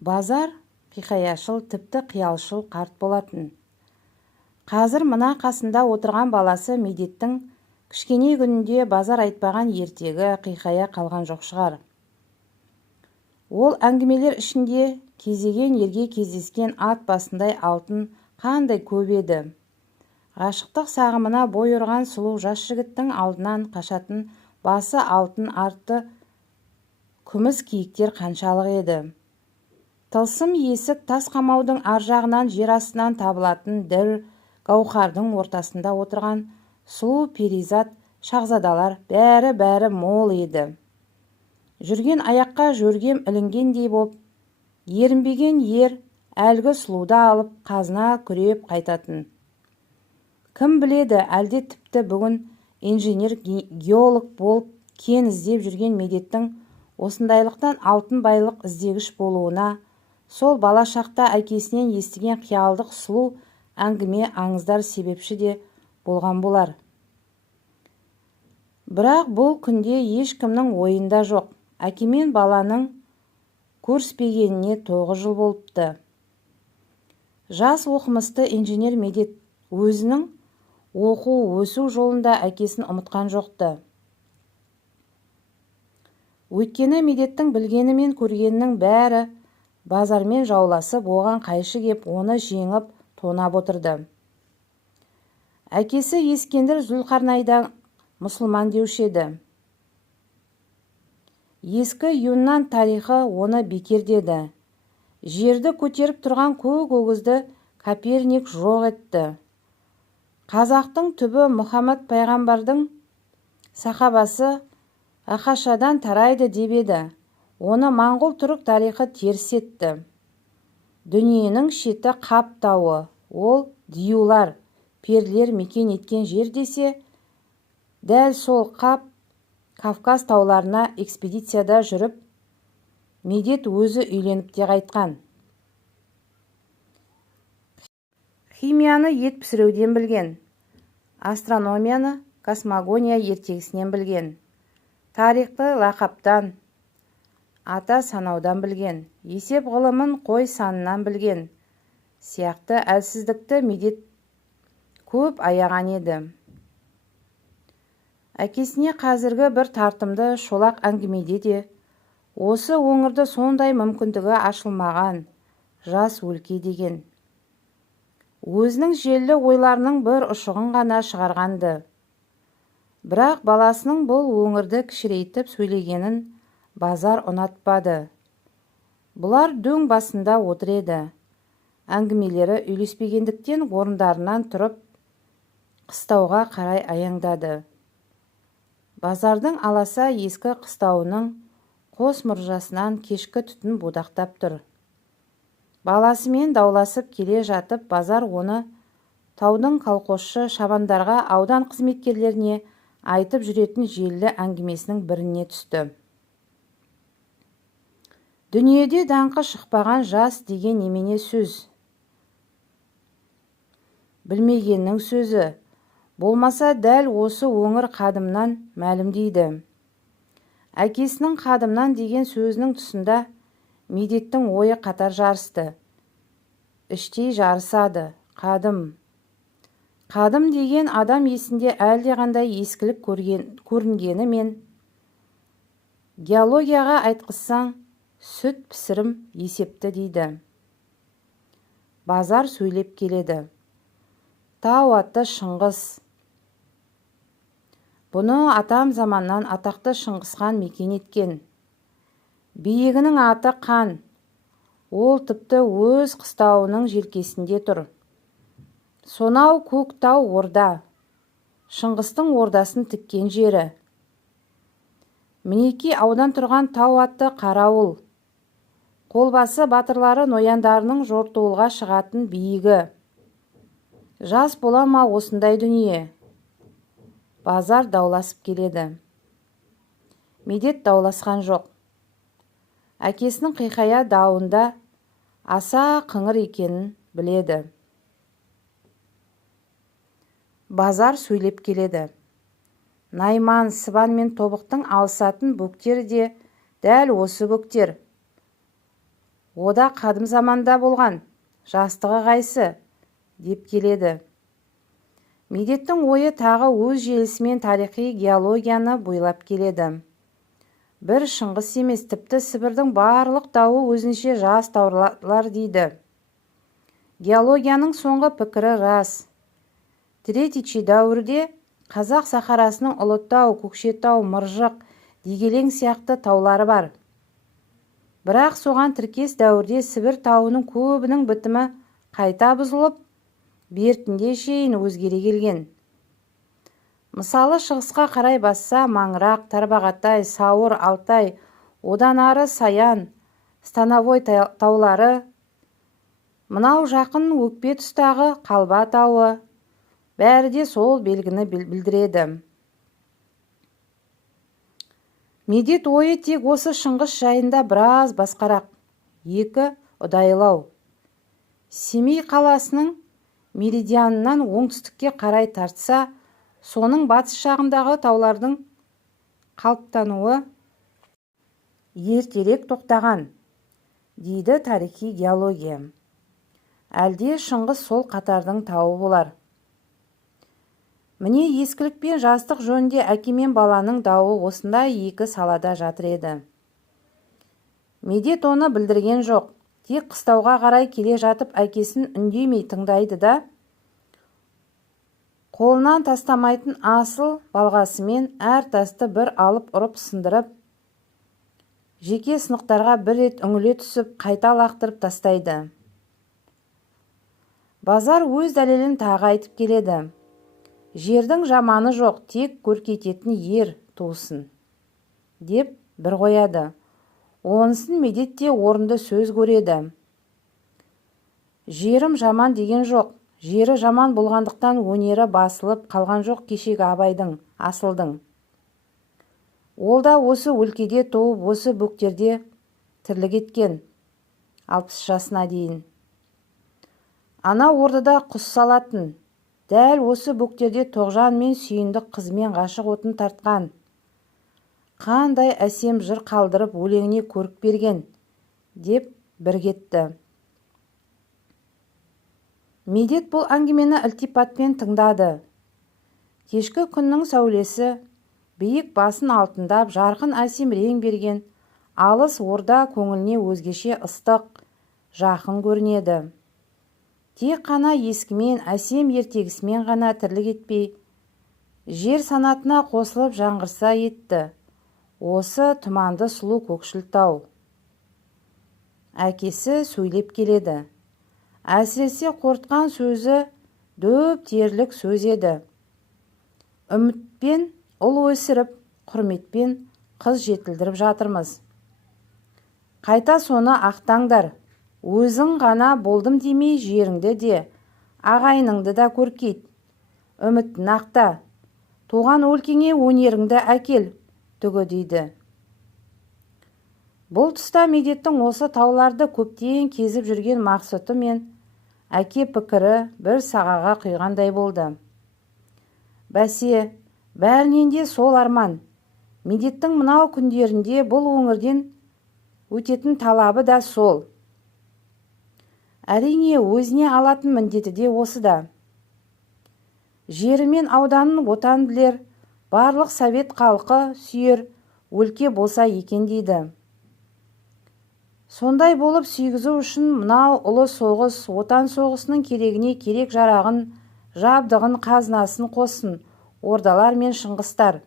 Базар қиқаяшыл, тіпті қиялшыл қарт болатын. Қазір мына қасында отырған баласы Медеттің кішкене күнінде базар айтпаған ертегі қиқая қалған жоқ шығар. Ол әңгімелер ішінде кезеген ерге кездескен ат басындай алтын қандай көп еді. Ғашықтық сағымына бой ұрған сұлу жас жігіттің алдынан қашатын басы алтын арты күміс киіктер қаншалық еді. Тылсым есік тас қамаудың ар жағынан жер астынан табылатын дәл гауһардың ортасында отырған сұлу перизат шахзадалар бәрі мол еді. Жүрген аяққа жөргем ілінгендей боп, ерінбеген ер әлгі сұлуды алып қазына күреп қайтатын. Кім біледі, әлде тіпті бүгін инженер-геолог болып кен іздеп жүрген Медеттің осындайлықтан алтын байлық іздегіш болуына, сол бала шақта әкесінен естіген қиялдық сұлу әңгіме аңыздар себепші де болған болар. Бірақ бұл күнде ешкімнің ойында жоқ. Әкемен баланың көріспегеніне 9 жыл болыпты. Жас оқымысты инженер Медет өзінің оқу-өсу жолында әкесін ұмытқан жоқты. Өйткені Медеттің білгені мен көргенінің бәрі базармен жауласып, оған қайшы кеп, оны жеңіп, тонап отырды. Әкесі Ескендір Зүлқарнайда мұсылман деуші еді. Ескі Юннан тарихы оны бекер деді. Жерді көтеріп тұрған көк өгізді Коперник жоқ етті. Қазақтың түбі Мұхаммед пайғамбардың сахабасы Ахашадан тарайды деп еді. Оны моңғол түрік тарихы теріс етті. Дүниенің шеті Қап тауы, ол диюлар, перілер мекен еткен жер десе, дәл сол Қап Кавказ тауларына экспедицияда жүріп, Медет өзі үйленіп те қайтқан. Химияны ет пісіреуден білген, астрономияны космогония ертегісінен білген, тарихты лақаптан, ата санаудан білген, есеп ғылымын қой санынан білген, сияқты әлсіздікті Медет көп аяған еді. Әкесіне қазіргі бір тартымды шолақ әңгімеде де осы өңірді сондай мүмкіндігі ашылмаған жас өлке деген өзінің желі ойларының бір ұшығын ғана шығарғанды. Бірақ баласының бұл өңірді кішірейтіп сөйлегенін базар ұнатпады. Бұлар дөң басында отыр еді. Әңгімелері үйлеспегендіктен орындарынан тұрып, қыстауға қарай аяңдады. Базардың аласа ескі қыстауының қос мұржасынан кешкі түтін будақтап тұр. Баласымен дауласып келе жатып, базар оны таудың колхозшы шабандарға, аудан қызметкерлеріне айтып жүретін желі әңгімесінің біріне түсті. Дүниеде даңқы шықпаған жас деген немене сөз? Білмегеннің сөзі. Болмаса дәл осы өңір қадымнан мәлім дейді. Әкесінің қадымнан деген сөзінің тұсында Медеттің ойы қатар жарысты. Іштей жарысады. Қадым. Қадым деген адам есінде әлдеқандай ескілік көрінгені мен геологияға айтқызсаң сүт пісірім есепті дейді. Базар сөйлеп келеді. Тау атты Шыңғыс. Бұны атам заманнан атақты Шыңғысхан мекен еткен. Биігінің аты Қан. Ол тіпті өз қыстауының желкесінде тұр. Сонау Көктау орда. Шыңғыстың ордасын тіккен жері. Мінеки аудан тұрған Тау атты Қарауыл. Қолбасы батырлары нояндарының жортуылға шығатын биігі. Жас бола ма осындай дүние? Базар дауласып келеді. Медет дауласқан жоқ. Әкесінің қиқая дауында аса қыңыр екенін біледі. Базар сөйлеп келеді. Найман, Сыбан мен Тобықтың алысатын бөктері де дәл осы бөктер. Ода қадым заманда болған, жастығы қайсы, деп келеді. Медеттің ойы тағы өз желісімен тарихи геологияны бойлап келеді. Бір Шыңғыс емес, тіпті Сібірдің барлық тауы өзінше жас таулар дейді. Геологияның соңғы пікірі рас. Третичи дәуірде Қазақ Сахарасының Ұлытау, Көкшетау, Мыржық, Дегелең сияқты таулары бар. Бірақ соған тіркес дәуірде Сібір тауының көбінің бітімі қайта бұзылып, бертінде шейін өзгере келген. Мысалы шығысқа қарай басса Маңырақ, Тарбағатай, Сауыр, Алтай, одан ары Саян, Становой таулары, мынау жақын өкпе тұстағы Қалба тауы, бәрі де сол белгіні білдіреді. Медет ойы тек осы Шыңғыс жайында біраз басқарақ. 2. Ұдайылау. Семей қаласының меридианынан оңтүстікке қарай тартса, соның батыс жағындағы таулардың қалыптануы ертерек тоқтаған, дейді тарихи геология. Әлде Шыңғыс сол қатардың тауы болар. Міне ескілік пен жастық жөнінде әке мен баланың дауы осындай екі салада жатыр еді. Медет оны білдірген жоқ, тек қыстауға қарай келе жатып әкесін үндемей тыңдайды да, қолынан тастамайтын асыл балғасымен әр тасты бір алып ұрып сындырып, жеке сынықтарға бір рет үңіле түсіп қайта лақтырып тастайды. Базар өз дәлелін тағы айтып келеді. Жердің жаманы жоқ, тек көркейтетін ер тусын, деп бір қояды. Онысын Медет те орынды сөз көреді. Жерім жаман деген жоқ, жері жаман болғандықтан өнері басылып қалған жоқ кешегі Абайдың, Асылдың. Ол да осы өлкеде туып, осы бөктерде тірлік еткен, 60 жасына дейін. Ана ордада құс салатын, дәл осы бөктерде Тоғжан мен сүйіндік қызмен ғашық отын тартқан. Қандай әсем жыр қалдырып өлеңіне көрік берген, деп бір кетті. Медет бұл әңгімені ілтипатпен тыңдады. Кешкі күннің сәулесі биік басын алтындап, жарқын әсем рең берген алыс орда көңіліне өзгеше ыстық, жақын көрінеді. Тек қана ескімен, әсем ертегісімен ғана тірлік етпей, жер санатына қосылып жаңғырса етті. Осы тұманды сұлу көкшіл тау. Әкесі сөйлеп келеді. Әсіресе қортқан сөзі дөп терлік сөз еді. Үмітпен ұл өсіріп, құрметпен қыз жетілдіріп жатырмыз. Қайта соны ақтаңдар. Өзің ғана болдым демей жеріңді де, ағайыныңды да көркейт. Үмітін ақта, туған өлкеңе өнеріңді әкел, түгі дейді. Бұл тұста Медеттің осы тауларды көптен кезіп жүрген мақсұты мен әке пікірі бір сағаға құйғандай болды. Бәсе, бәрінен де сол арман. Медеттің мынау күндерінде бұл өңірден өтетін талабы да сол. Әрине, өзіне алатын міндеті де осыда. Жері мен ауданын отан білер, барлық совет халқы сүйер өлке болса екен дейді. Сондай болып сүйгізу үшін мынау ұлы соғыс, отан соғысының керегіне керек жарағын, жабдығын, қазынасын қоссын, ордалар мен шыңғыстар.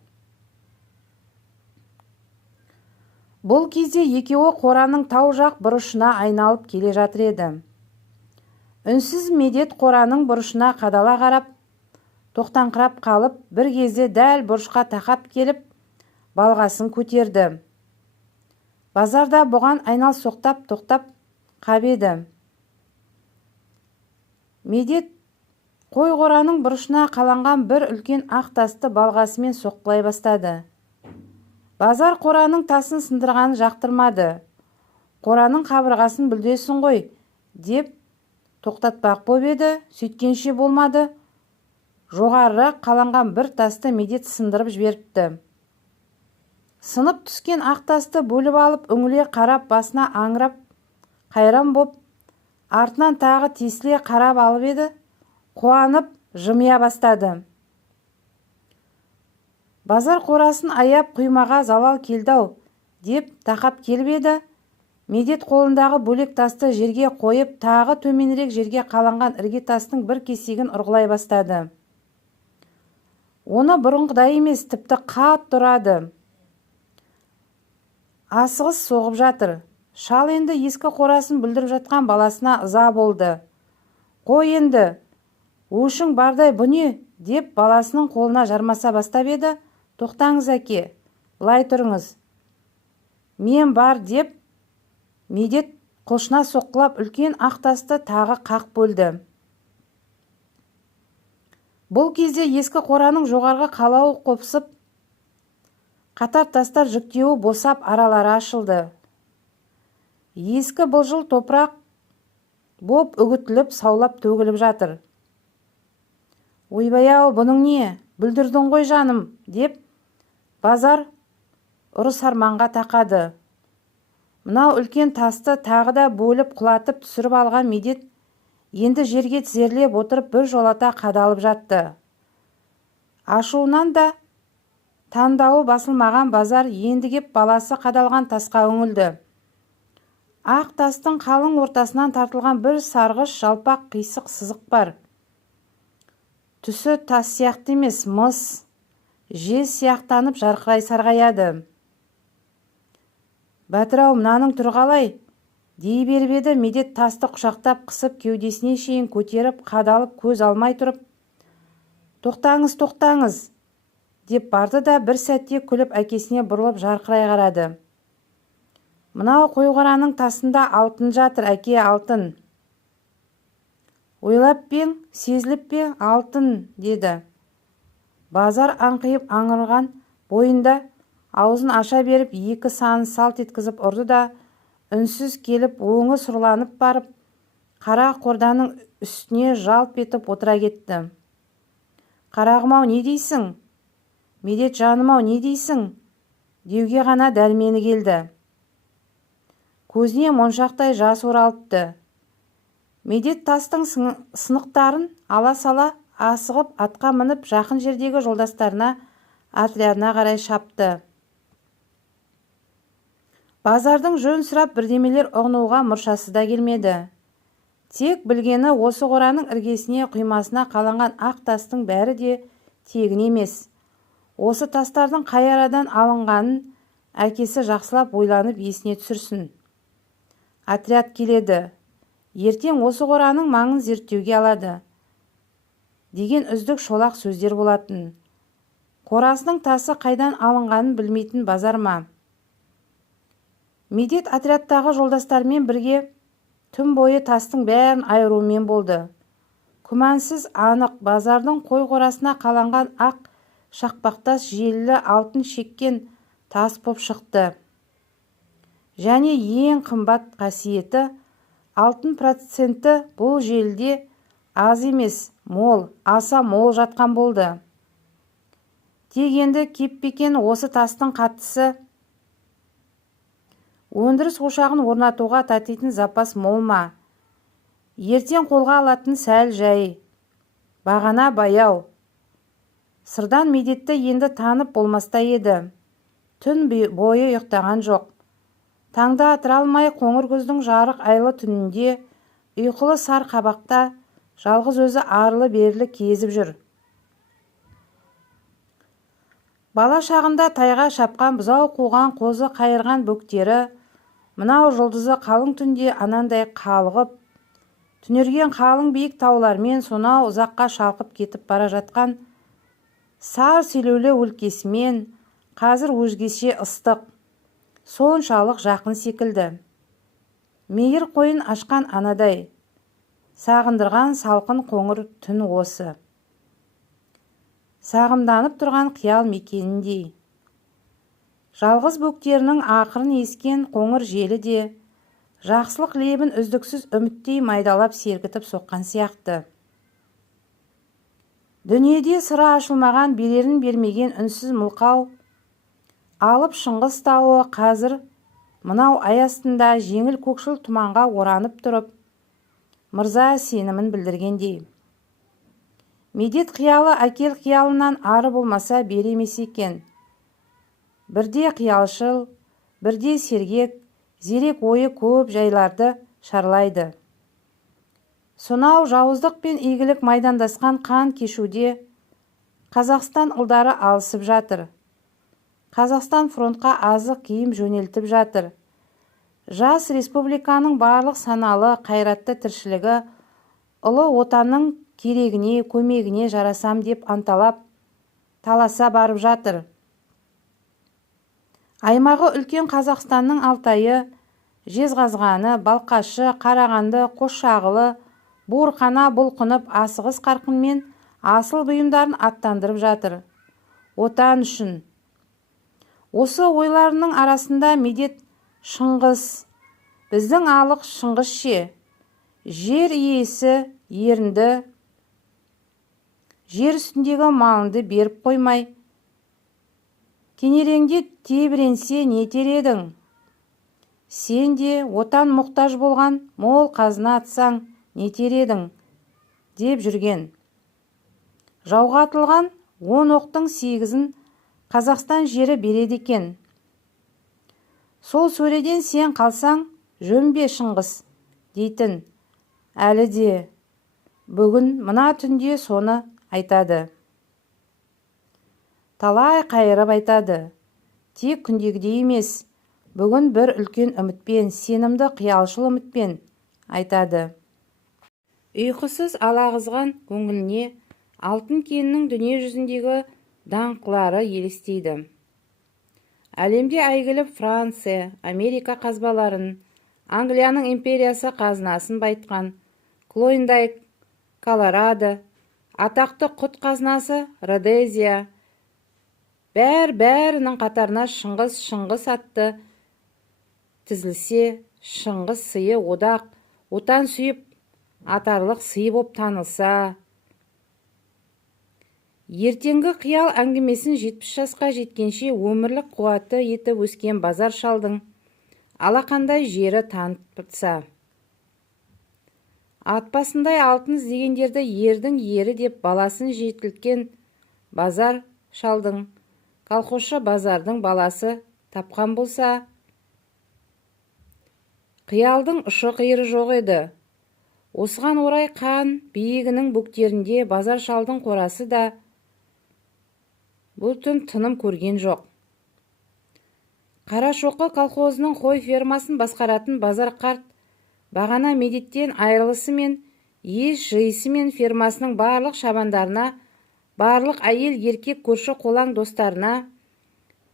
Бұл кезде екеуі қораның тау жақ бұрышына айналып келе жатыр еді. Үнсіз Медет қораның бұрышына қадала қарап, тоқтаңқырап қалып, бір кезде дәл бұрышқа тақап келіп, балғасын көтерді. Базарда бұған айнал соқтап, тоқтап қап еді. Медет қой қораның бұрышына қаланған бір үлкен ақ тасты балғасымен соққылай бастады. Базар қораның тасын сындырғанын жақтырмады. Қораның қабырғасын бүлдесін ғой, деп тоқтатпақ боп еді, сөйткенше болмады. Жоғарырақ қаланған бір тасты Медет сындырып жіберіпті. Сынып түскен ақ тасты бөліп алып, үңіле қарап, басына аңырап қайран боп артынан тағы тесіле қарап алып еді, қуанып жымия бастады. Базар қорасын аяп құймаға залал келді-ау деп тақап келіп еді, Медет қолындағы бөлек тасты жерге қойып, тағы төменірек жерге қаланған ірге тастың бір кесегін ұрғылай бастады. Оны бұрынғыдай емес, тіпті қатты ұрады. Асығыс соғып жатыр. Шал енді ескі қорасын бүлдіріп жатқан баласына ыза болды. «Қой енді, өшің бардай бұ не?» деп баласының қолына жармаса бастап еді. «Тоқтаңыз әке, былай тұрыңыз. Мен бар» деп Медет қылышына соққылап үлкен ақ тасты тағы қақ бөлді. Бұл кезде ескі қораның жоғарғы қалауы қопсып, қатар тастар жүктеуі босап аралары ашылды. Ескі бұлжыл топырақ боп үгітіліп, саулап төгіліп жатыр. «Ойбай-ау, бұның не? Бүлдірдің ғой жаным» деп Базар ұры сарманға тақады. Мынау үлкен тасты тағы да бөліп құлатып түсіріп алған Медет енді жерге тізерлеп отырып бір жолата қадалып жатты. Ашуынан да таңдауы басылмаған Базар енді кеп баласы қадалған тасқа үңілді. Ақ тастың қалың ортасынан тартылған бір сарғыш жалпақ қисық сызық бар. Түсі тас сияқты емес, мыс, жез сияқтанып жарқырай сарғаяды. «Бәтір-ау, мынаның түрі қалай?» дей беріп еді, Медет тасты құшақтап қысып кеудесіне шейін көтеріп қадалып көз алмай тұрып, «Тоқтаңыз, тоқтаңыз» деп барды да бір сәтте күліп әкесіне бұрылып жарқырай қарады. «Мынау қойқораның тасында алтын жатыр, әке, алтын». «Ойлап пең, сезіліп пе алтын?» деді. Базар аңқиып аңырған бойында аузын аша беріп екі санын салт еткізіп ұрды да, үнсіз келіп өңі сұрланып барып, қара қорданың үстіне жалп етіп отыра кетті. «Қарағым-ау, не дейсің? Медет жаным-ау, не дейсің?» деуге ғана дәрмені келді. Көзіне моншақтай жас оралыпты. Медет тастың сынықтарын ала сала асығып атқа мініп жақын жердегі жолдастарына, отрядына қарай шапты. Базардың жөн сұрап бірдемелер ұғынуға мұршасы да келмеді. Тек білгені осы қораның іргесіне, құймасына қаланған ақ тастың бәрі де тегін емес. Осы тастардың қай арадан алынғанын әкесі жақсылап ойланып есіне түсірсін. Отряд келеді. Ертең осы қораның маңын зерттеуге алады деген үздік шолақ сөздер болатын. Қорасының тасы қайдан алынғанын білмейтін Базар ма? Медет отрядтағы жолдастармен бірге түн бойы тастың бәрін айырумен болды. Күмәнсіз анық Базардың қой қорасына қаланған ақ шақпақтас желілі алтын шеккен тас боп шықты. Және ең қымбат қасиеті алтын проценті бұл желіде аз емес, мол, аса мол жатқан болды. Тек енді кеппекен осы тастың қаттысы өндіріс ошағын орнатуға татитын запас мол ма? Ертең қолға алатын сәл жай. Бағана баяу. Сырдан Медетті енді танып болмастай еді. Түн бойы ұйықтаған жоқ. Таңда атыра алмай қоңыр күздің жарық айлы түнінде ұйқылы сар қабақта жалғыз өзі арлы-берлі кезіп жүр. Бала шағында тайға шапқан, бұзау қуған, қозы қайырған бөктері, мынау жұлдызы қалың түнде анандай қалғып, түнерген қалың биік таулармен сонау ұзаққа шалқып кетіп бара жатқан сар селеулі өлкесімен қазір өзгеше ыстық, соншалық жақын секілді. Мейір қойын ашқан анадай, сағындырған салқын қоңыр түн осы. Сағымданып тұрған қиял мекеніндей. Жалғыз бөктерінің ақырын ескен қоңыр желі де жақсылық лебін үздіксіз үміттей майдалап сергітіп соққан сияқты. Дүниеде сыры ашылмаған, берерін бермеген үнсіз мылқау алып Шыңғыс тауы қазір мынау ай астында жеңіл көкшіл тұманға оранып тұрып, мырза сенімін білдіргендей. Медет қиялы әкел қиялынан ары болмаса бер емес екен. Бірде қиялшыл, бірде сергек, зерек ойы көп жайларды шарлайды. Сонау жауыздық пен игілік майдандасқан қан кешуде Қазақстан ұлдары алысып жатыр. Қазақстан фронтқа азық киім жөнелтіп жатыр. Жас республиканың барлық саналы қайратты тіршілігі ұлы отанның керегіне, көмегіне жарасам деп анталап, таласа барып жатыр. Аймағы үлкен Қазақстанның Алтайы, Жезқазғаны, Балқашы, Қарағанды, Қосшағылы, буырқана бұлқынып асығыс қарқынмен асыл бұйымдарын аттандырып жатыр. Отан үшін. Осы ойларының арасында Медет Шыңғыс, біздің алық Шыңғыс ше, жер иесі ерінді, жер үстіндегі малынды беріп қоймай, кенереңде тебіренсе не етер едің? Сен де отан мұқтаж болған мол қазына атсаң не етер едің? Деп жүрген. Жауға атылған 10 оқтың 8-ін Қазақстан жері береді екен. Сол сөреден сен қалсаң жөн бе Шыңғыс дейтін. Әлі де бүгін мына түнде соны айтады. Талай қайырып айтады. Тек күндегідей емес, бүгін бір үлкен үмітпен, сенімді қиялшыл үмітпен айтады. Ұйқысыз алағызған көңіліне алтын кенінің дүние жүзіндегі даңқлары елестейді. Әлемде әйгілі Франция, Америка қазбаларын, Англияның империясы қазынасын байтқан Клондайк, Колорадо, атақты құт қазынасы Родезия, бәрінің қатарына Шыңғыс атты тізілсе, Шыңғыс сыйы одақ, отан сүйіп, атарлық сый боп танылса. Ертеңгі қиял әңгімесін 70 жасқа жеткенше өмірлік қуаты етіп өскен базар шалдың алақандай жері танытпса. Атпасындай алтын іздегендерді ердің ері деп баласын жетілткен базар шалдың, колхозшы базардың баласы тапқан болса, қиялдың ұшы қиыры жоқ еді. Осыған орай қан биігінің бөктерінде базар шалдың қорасы да бұл түн тыным көрген жоқ. Қарашоқы колхозының қой фермасын басқаратын базар қарт бағана Медеттен айрылысымен, еш жиысымен фермасының барлық шабандарына, барлық әйел еркек көрші қолаң достарына,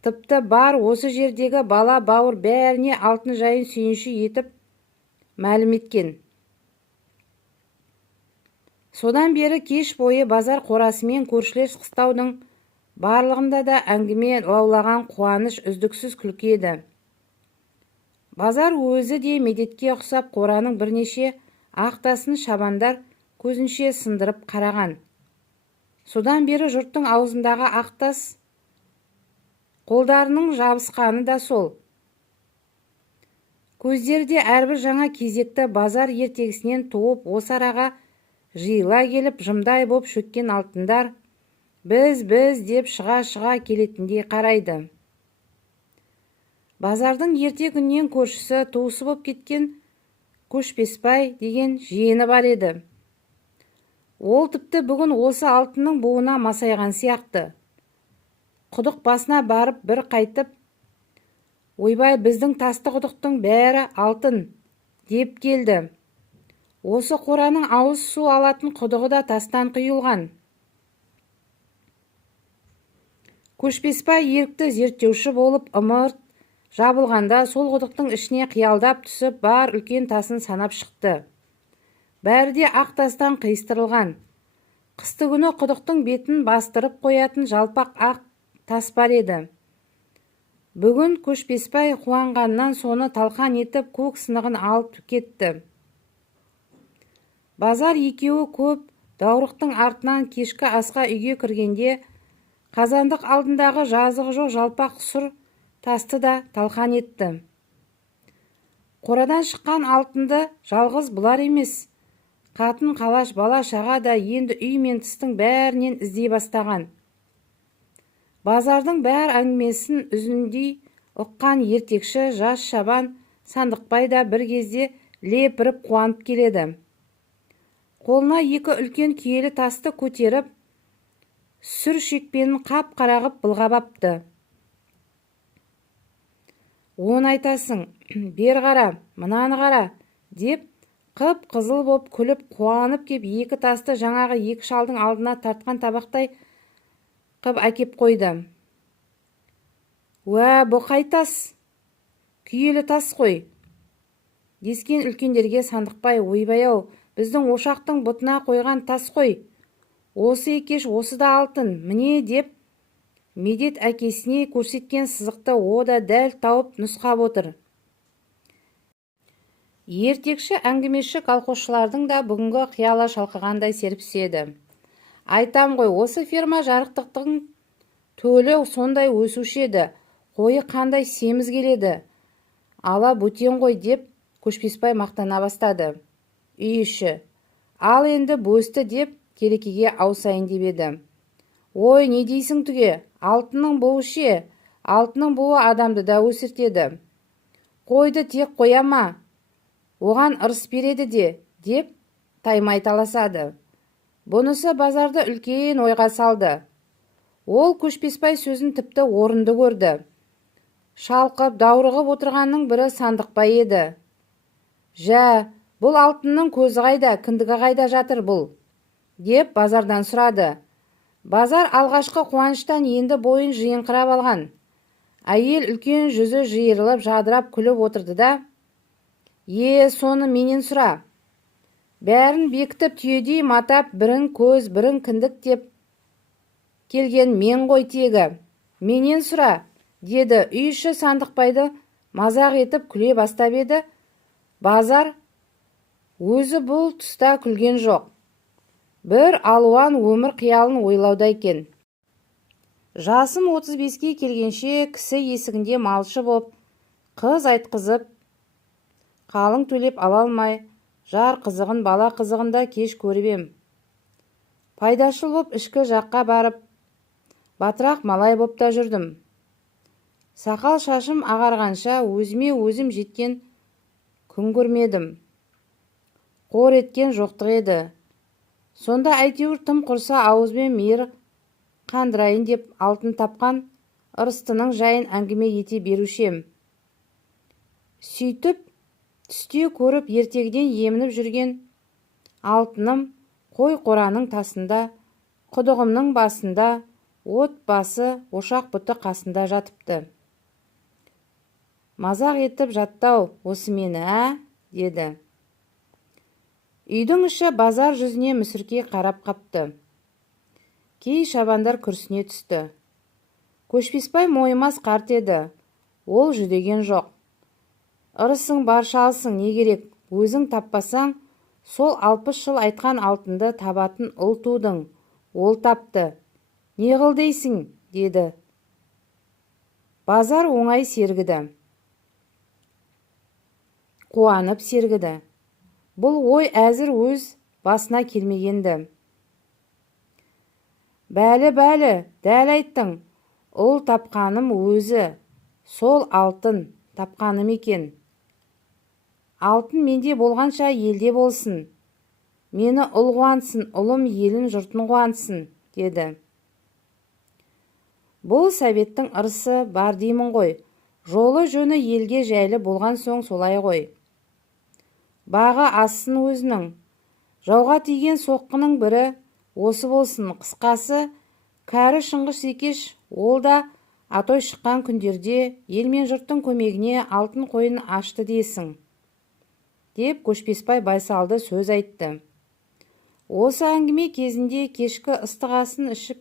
тіпті бар осы жердегі бала бауыр бәріне алтын жайын сүйінші етіп мәлім еткен. Содан бері кеш бойы базар қорасымен көршілес қыстаудың барлығында да әңгіме лаулаған қуаныш үздіксіз күлкі еді. Базар өзі де Медетке ұқсап қораның бірнеше ақтасын шабандар көзінше сындырып қараған. Содан бері жұрттың аузындағы ақтас қолдарының жабысқаны да сол. Көздерде әрбір жаңа кезекті базар ертегісінен туып осы араға жиыла келіп жымдай боп шөккен алтындар біз деп шыға келетіндей қарайды. Базардың ерте күннен көршісі туысы боп кеткен Көшпесбай деген жиені бар еді. Ол тіпті бүгін осы алтынның буына масайған сияқты. Құдық басына барып бір қайтып, ойбай біздің тасты құдықтың бәрі алтын деп келді. Осы қораның ауыз су алатын құдығы да тастан құйылған. Көшпесбай ерікті зерттеуші болып ымырт жабылғанда сол құдықтың ішіне қиялдап түсіп бар үлкен тасын санап шықты. Бәрі де ақ тастан қиыстырылған. Қысты күні құдықтың бетін бастырып қоятын жалпақ ақ тас бар еді. Бүгін Көшпесбай қуанғаннан соны талқан етіп көк сынығын алып кетті. Базар екеуі көп даурықтың артынан кешкі асқа үйге кіргенде қазандық алдындағы жазығы жоқ жалпақ сұр тасты да талқан етті. Қорадан шыққан алтынды жалғыз бұлар емес, қатын қалаш бала шаға да енді үй мен тыстың бәрінен іздей бастаған. Базардың бәр әңгімесін үзіндей ұққан ертекші жас шабан Сандықбай да бір кезде лепіріп қуанып келеді. Қолына екі үлкен киелі тасты көтеріп, сүр шекпенін қап-қарағып былғап. «Он айтасың, бер қара, мынаны қара», деп қып-қызыл боп күліп қуанып кеп екі тасты жаңағы екі шалдың алдына тартқан табақтай қып әкеп қойды. «Уә, бұқай тас, күйелі тас қой», дескен үлкендерге Сандықбай ойбай-ау, біздің ошақтың бұтына қойған тас қой. Осы екеш, осы да алтын, міне деп медет әкесіне көрсеткен сызықты о да дәл тауып нұсқап отыр. Ертекші әңгімеші колхозшылардың да бүгінгі қиялы шалқығандай серпіседі. Айтам ғой, осы ферма жарықтықтың төлі сондай өсуші еді, қойы қандай семіз келеді. Ала бөтен ғой деп Көшпесбай мақтана бастады. Үй іші, ал енді бөсті деп Керекеге аусайын деп еді. Ой, не дейсің түге? Алтынның буы ше, алтынның буы адамды да өсіртеді. Қойды тек қояма, оған ырыс береді де, деп таймай таласады. Бұнысы базарды үлкен ойға салды. Ол Көшпесбай сөзін тіпті орынды көрді. Шалқып, даурығып отырғанның бірі Сандықбай еді. «Жә, бұл алтынның көзі қайда, кіндігі қайда жатыр бұл?» деп базардан сұрады. Базар алғашқы қуаныштан енді бойын жиынқырап алған. Әйел үлкен жүзі жиырылып жадырап күліп отырды да: соны менен сұра. Бәрін бекітіп түйедей матап, бірін көз, бірін кіндік деп келген мен ғой тегі. Менен сұра, деді. Үй іші Сандықбайды мазақ етіп күле бастап еді. Базар өзі бұл тұста күлген жоқ. Бір алуан өмір қиялын ойлауда екен. Жасым 35-ке келгенше кісі есігінде малшы боп, қыз айтқызып, қалың төлеп ала алмай, жар қызығын, бала қызығында кеш көріп ем. Пайдашыл боп ішкі жаққа барып, батырақ малай боп та жүрдім. Сақал шашым ағарғанша өзіме өзім жеткен күн көрмедім. Қор еткен жоқтық еді. Сонда әйтеуір тым құрса ауызбен мейір қандырайын деп алтын тапқан ырыстының жайын әңгіме ете берушем. Сөйтіп, түсте көріп ертегіден емініп жүрген алтыным қой қораның тасында, құдығымның басында, от басы, ошақ бұты қасында жатыпты. Мазақ етіп жаттау осы мені, деді. Үйдің іші базар жүзіне мүсіркей қарап қапты. Кей шабандар күрсіне түсті. Көшпесбай мойымас қарт еді. Ол жүдеген жоқ. Ырысың бар шалсың, не керек? Өзің таппасаң, сол 60 жыл айтқан алтынды табатын ұл тудың. Ол тапты. Не қыл дейсің? Деді. Базар оңай сергіді. Қуанып сергіді. Бұл ой әзір өз басына келмегенді. Бәлі, дәл айттың. Ұл тапқаным өзі, сол алтын тапқаным екен. Алтын менде болғанша елде болсын. Мені ұл қуансын, ұлым елін жұртын қуансын, деді. Бұл советтің ырысы бар деймін ғой. Жолы жөні елге жайлы болған соң солай ғой. Бағы ассын өзінің. Жауға тиген соққының бірі осы болсын. Қысқасы, кәрі шыңғыш екеш, ол да атой шыққан күндерде ел мен жұрттың көмегіне алтын қойын ашты дейсің, деп Көшпесбай Байсалды сөз айтты. Осы әңгіме кезінде кешкі ыстық асын ішіп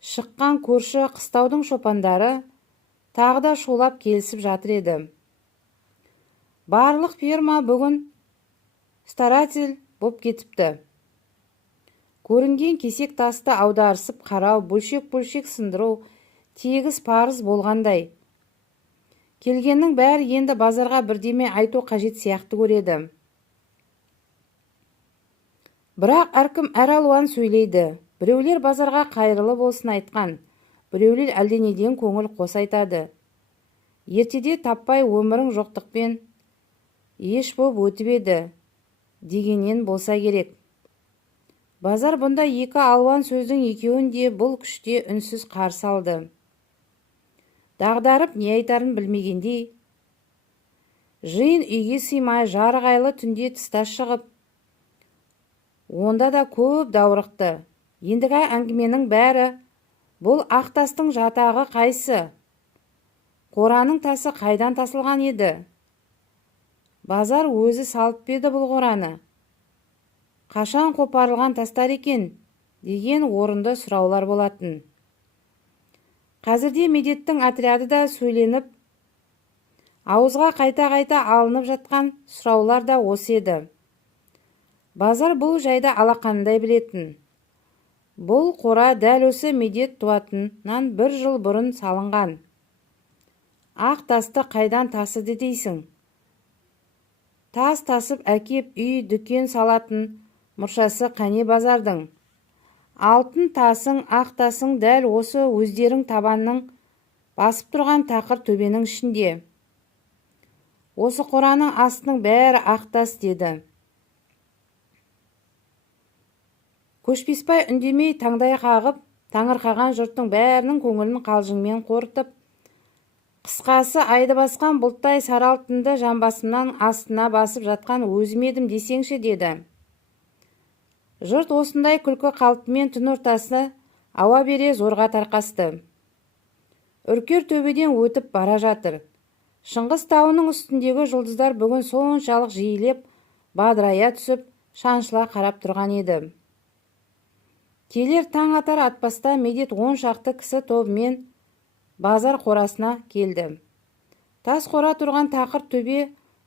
шыққан көрші қыстаудың шопандары тағы да шулап келісіп жатыр еді. Барлық ферма бүгін старатель боп кетіпті. Көрінген кесек тасты аударысып қарау, бөлшек-бөлшек сындыру тегіс парыз болғандай. Келгеннің бәрі енді базарға бірдеме айту қажет сияқты көреді. Бірақ әркім әр алуан сөйлейді. Біреулер базарға қайырлы болсын айтқан, біреулер әлденеден көңіл қос айтады. Ертеде таппай өмірің жоқтықпен еш боп өтіп еді дегеннен болса керек. Базар бұнда екі алуан сөздің екеуін де бұл күште үнсіз қарсы алды. Дағдарып не айтарын білмегендей, жиын үйге сыймай жарық айлы түнде тыста шығып, онда да көп даурықты. Ендігі әңгіменің бәрі бұл ақтастың жатағы қайсы? Қораның тасы қайдан тасылған еді? Базар өзі салып еді бұл қораны? Қашан қопарылған тастар екен? Деген орынды сұраулар болатын. Қазірде медеттің отряды да сөйленіп, ауызға қайта-қайта алынып жатқан сұраулар да осы еді. Базар бұл жайды алақандай білетін. Бұл қора дәл осы медет туатыннан 1 жыл бұрын салынған. Ақ тасты қайдан тасыды дейсің? Тас тасып әкеп үй дүкен салатын мұршасы қане базардың? Алтын тасың, ақ тасың дәл осы өздерің табанның басып тұрған тақыр төбенің ішінде. Осы қораның астының бәрі ақ тас деді. Көшпесбай үндемей таңдай қағып, таңырқаған жұрттың бәрінің көңілін қалжыңмен қорытып, қысқасы айды басқан бұлттай сары алтынды жамбасымнан астына басып жатқан өзім едім десеңші деді. Жұрт осындай күлкі қалпымен түн ортасы ауа бере зорға тарқасты. Үркер төбеден өтіп бара жатыр. Шыңғыс тауының үстіндегі жұлдыздар бүгін соншалық жиілеп, бадырая түсіп, шаншыла қарап тұрған еді. Келер таң атар атпаста медет 10 шақты кісі тобымен базар қорасына келді. Тас қора тұрған тақыр төбе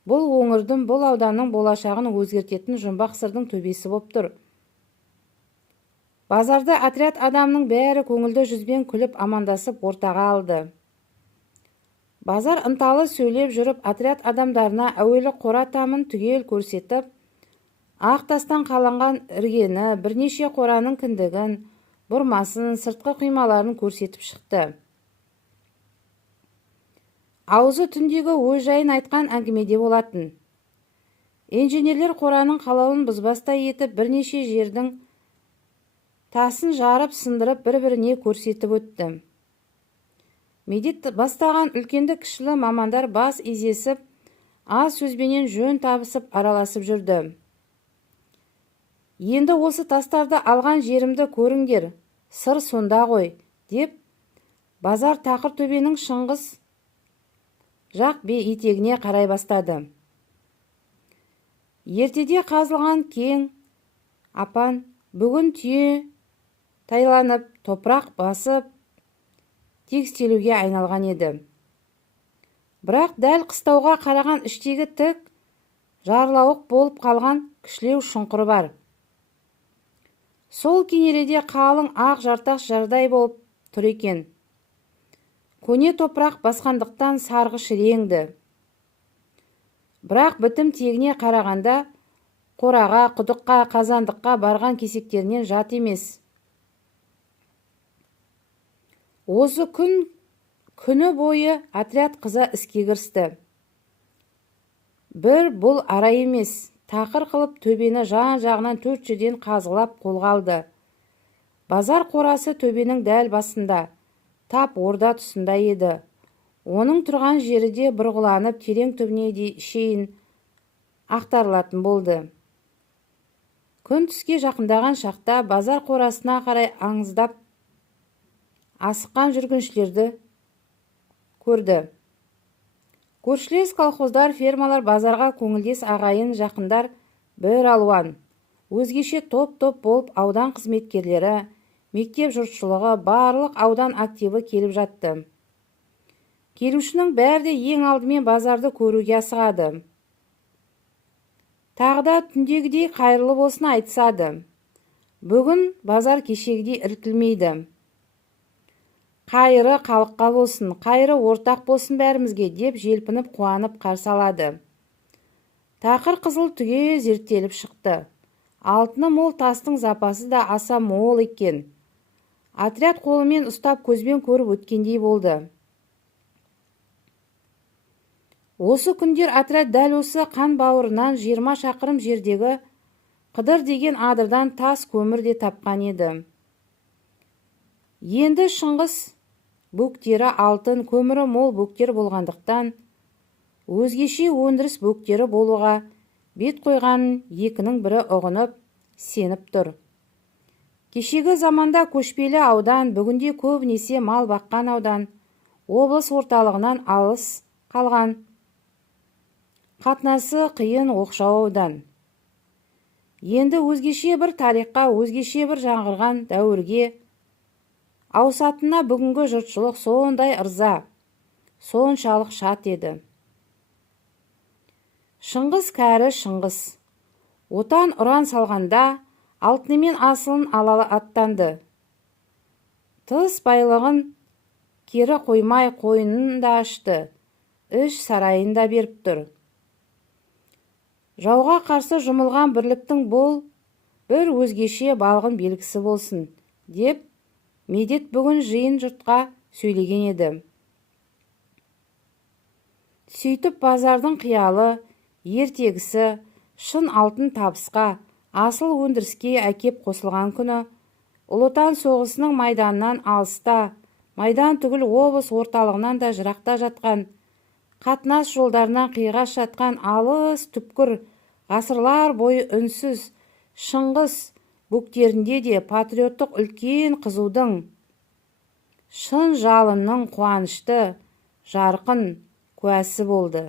бұл өңірдің, бұл ауданның болашағын өзгертетін жұмбақ сырдың төбесі боп тұр. Базарды отряд адамның бәрі көңілді жүзбен күліп амандасып ортаға алды. Базар ынталы сөйлеп жүріп отряд адамдарына әуелі қора тамын түгел көрсетіп, ақ тастан қаланған іргені, бірнеше қораның кіндігін, бұрмасын, сыртқы құймаларын көрсетіп шықты. Аузы түндегі өз жайын айтқан әңгімеде болатын. Инженерлер қораның қалауын бұзбастай етіп бірнеше жердің тасын жарып сындырып бір-біріне көрсетіп өтті. Медет бастаған үлкенді кішілі мамандар бас изесіп, аз сөзбенен жөн табысып араласып жүрді. Енді осы тастарды алған жерімді көріңдер, сыр сонда ғой, деп базар тақыр төбенің шыңғыс жақ етегіне қарай бастады. Ертеде қазылған кең апан бүгін түйе тайланып, топырақ басып, тегістелуге айналған еді. Бірақ дәл қыстауға қараған іштегі тік жарлауық болып қалған кішілеу шұңқыры бар. Сол кенереде қалың ақ жартақ жардай болып тұр екен. Көне топырақ басқандықтан сарғыш реңді. Бірақ бітім тегіне қарағанда қораға, құдыққа, қазандыққа барған кесектерінен жат емес. Осы күні бойы отряд қыза іске кірісті. Бір бұл ара емес, тақыр қылып төбені жан-жағынан 4 жерден қазғылап қолға алды. Базар қорасы төбенің дәл басында, тап орда тұсында еді. Оның тұрған жері де бұрғыланып, терең түбіне шейін ақтарылатын болды. Күн түске жақындаған шақта базар қорасына қарай аңыздап асыққан жүргіншілерді көрді. Көршілес колхоздар, фермалар, базарға көңілдес ағайын жақындар бір алуан. Өзгеше топ-топ болып аудан қызметкерлері, мектеп жұртшылығы, барлық аудан активі келіп жатты. Келушінің бәрі де ең алдымен базарды көруге асығады. Тағы да түндегідей қайырлы болсын айтысады. Бүгін базар кешегідей іркілмейді. қайыры халыққа болсын, қайыры ортақ болсын бәрімізге деп желпініп қуанып қарсы алады. Тақыр қызыл түге зерттеліп шықты. Алтыны мол тастың запасы да аса мол екен. Отряд қолымен ұстап көзбен көріп өткендей болды. Осы күндер отряд дәл осы қан бауырынан 20 шақырым жердегі Қыдыр деген адырдан тас көмір де тапқан еді. Енді Шыңғыс бөктері алтын, көмірі мол бөктер болғандықтан өзгеше өндіріс бөктері болуға бет қойғанын екінің бірі ұғынып, сеніп тұр. Кешегі заманда көшпелі аудан, бүгінде көбінесе мал баққан аудан, облыс орталығынан алыс қалған, қатынасы қиын оқшау аудан. Енді өзгеше бір тарихқа, өзгеше бір жаңғырған дәуірге ауысатынына бүгінгі жұртшылық сондай ырза, соншалық шат еді. Шыңғыс кәрі Шыңғыс. Отан ұран салғанда алтынымен асылын алалы аттанды. Тыс байлығын кері қоймай қойнын да ашты, іш сарайын да беріп тұр. Жауға қарсы жұмылған бірліктің бұл бір өзгеше балғын белгісі болсын, деп медет бүгін жиын жұртқа сөйлеген еді. Сөйтіп базардың қиялы, ертегісі, шын алтын табысқа, асыл өндіріске әкеп қосылған күні, Ұлы Отан соғысының майданынан алыста, майдан түгіл облыс орталығынан да жырақта жатқан, қатынас жолдарынан қиғаш жатқан алыс түпкір ғасырлар бойы үнсіз Шыңғыс бөктерінде де патриоттық үлкен қызудың, шын жалынның қуанышты, жарқын куәсі болды.